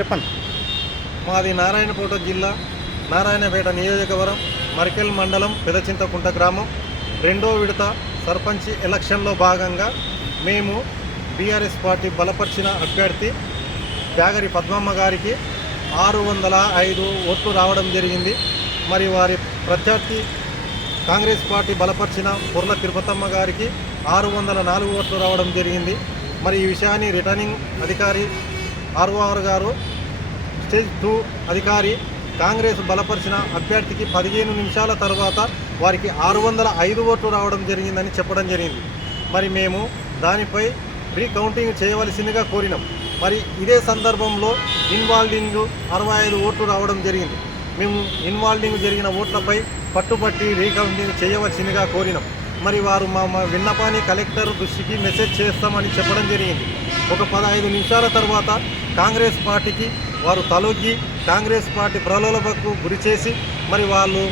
చెప్పండి. మాది నారాయణపేట జిల్లా, నారాయణపేట నియోజకవర్గం, మరికెల్ మండలం, పెదచింతకుంట గ్రామం. రెండో విడత సర్పంచ్ ఎలక్షన్లో భాగంగా మేము బీఆర్ఎస్ పార్టీ బలపరిచిన అభ్యర్థి బ్యాగరి పద్మమ్మ గారికి 605 ఓట్లు రావడం జరిగింది. మరి వారి ప్రత్యర్థి కాంగ్రెస్ పార్టీ బలపరిచిన పొర్ల తిరుపతమ్మ గారికి 604 ఓట్లు రావడం జరిగింది. మరి ఈ విషయాన్ని రిటర్నింగ్ అధికారి ఆర్ఓఆర్ గారు, స్టేజ్ 2 అధికారి కాంగ్రెస్ బలపరిచిన అభ్యర్థికి 15 నిమిషాల తర్వాత వారికి 605 ఓట్లు రావడం జరిగిందని చెప్పడం జరిగింది. మరి మేము దానిపై రీకౌంటింగ్ చేయవలసిందిగా కోరినాం. మరి ఇదే సందర్భంలో ఇన్వాల్వింగ్ 65 ఓట్లు రావడం జరిగింది. మేము ఇన్వాల్వింగ్ జరిగిన ఓట్లపై పట్టుబట్టి రీకౌంటింగ్ చేయవలసిందిగా కోరినాం. మరి వారు మా విన్నపాన్ని కలెక్టర్ దృష్టికి మెసేజ్ చేస్తామని చెప్పడం జరిగింది. ఒక 15 నిమిషాల తర్వాత కాంగ్రెస్ పార్టీకి వారు తలొగ్గి కాంగ్రెస్ పార్టీ ప్రలోభకు గురి చేసి మరి వాళ్ళు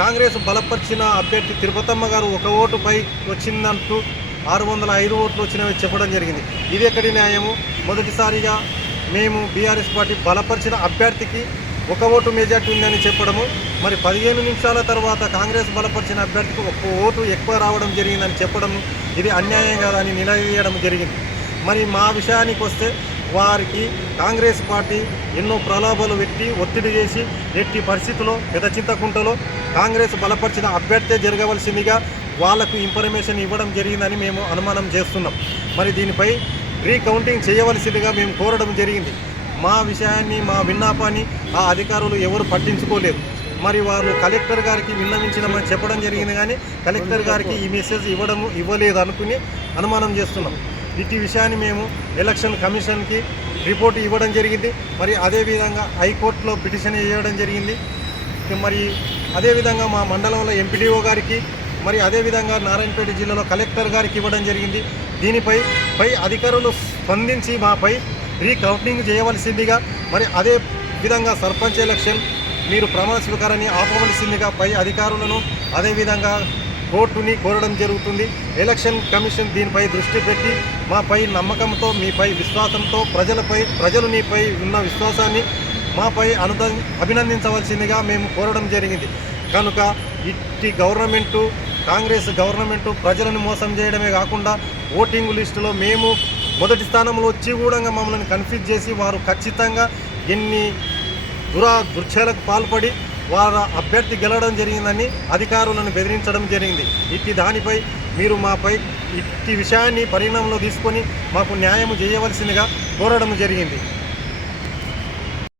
కాంగ్రెస్ బలపరిచిన అభ్యర్థి తిరుపతమ్మ గారు ఒక ఓటుపై వచ్చిందంటూ 605 ఓట్లు వచ్చినవి చెప్పడం జరిగింది. ఇది ఎక్కడి న్యాయము? మొదటిసారిగా మేము బీఆర్ఎస్ పార్టీ బలపరిచిన అభ్యర్థికి ఒక ఓటు మెజార్టీ ఉందని చెప్పడము, మరి 15 నిమిషాల తర్వాత కాంగ్రెస్ బలపరిచిన అభ్యర్థికి ఒక ఓటు ఎక్కువ రావడం జరిగిందని చెప్పడము ఇది అన్యాయం కాదని నిలదీయడం జరిగింది. మరి మా విషయానికి వస్తే వారికి కాంగ్రెస్ పార్టీ ఎన్నో ప్రలోభాలు పెట్టి ఒత్తిడి చేసి ఎట్టి పరిస్థితుల్లో పెదచింతకుంటలో కాంగ్రెస్ బలపరిచిన అభ్యర్థి జరగవలసిందిగా వాళ్లకు ఇన్ఫర్మేషన్ ఇవ్వడం జరిగిందని మేము అనుమానం చేస్తున్నాం. మరి దీనిపై రీకౌంటింగ్ చేయవలసిందిగా మేము కోరడం జరిగింది. మా విషయాన్ని, మా విన్నపాన్ని ఆ అధికారులు ఎవరు పట్టించుకోలేదు. మరి వారు కలెక్టర్ గారికి విన్నవించినామని చెప్పడం జరిగింది, కానీ కలెక్టర్ గారికి ఈ మెసేజ్ ఇవ్వలేదు అనుకుని అనుమానం చేస్తున్నాం. ఇట్టి విషయాన్ని మేము ఎలక్షన్ కమిషన్కి రిపోర్ట్ ఇవ్వడం జరిగింది. మరి అదేవిధంగా హైకోర్టులో పిటిషన్ వేయడం జరిగింది. మరి అదేవిధంగా మా మండలంలో ఎంపీడీఓ గారికి, మరి అదేవిధంగా నారాయణపేట జిల్లాలో కలెక్టర్ గారికి ఇవ్వడం జరిగింది. దీనిపై అధికారులు స్పందించి మాపై రీకౌంటింగ్ చేయవలసిందిగా, మరి అదే విధంగా సర్పంచ్ ఎలక్షన్ మీరు ప్రమాణ స్వీకారాన్ని ఆపవలసిందిగా పై అధికారులను అదేవిధంగా కోర్టుని కోరడం జరుగుతుంది. ఎలక్షన్ కమిషన్ దీనిపై దృష్టి పెట్టి మాపై నమ్మకంతో, మీపై విశ్వాసంతో, ప్రజలు మీపై ఉన్న విశ్వాసాన్ని మాపై అభినందించవలసిందిగా మేము కోరడం జరిగింది. కనుక ఇట్టి కాంగ్రెస్ గవర్నమెంటు ప్రజలను మోసం చేయడమే కాకుండా ఓటింగ్ లిస్టులో మేము మొదటి స్థానంలో వచ్చి కూడా మమ్మల్ని కన్ఫ్యూజ్ చేసి వారు ఖచ్చితంగా ఎన్ని దుర్చర్యలకు పాల్పడి వారి అభ్యర్థి గెలవడం జరిగిందని అధికారులను బెదిరించడం జరిగింది. దానిపై మీరు మాపై ఇట్టి విషయాన్ని పరిగణనలో తీసుకొని మాకు న్యాయం చేయవలసిందిగా కోరడం జరిగింది.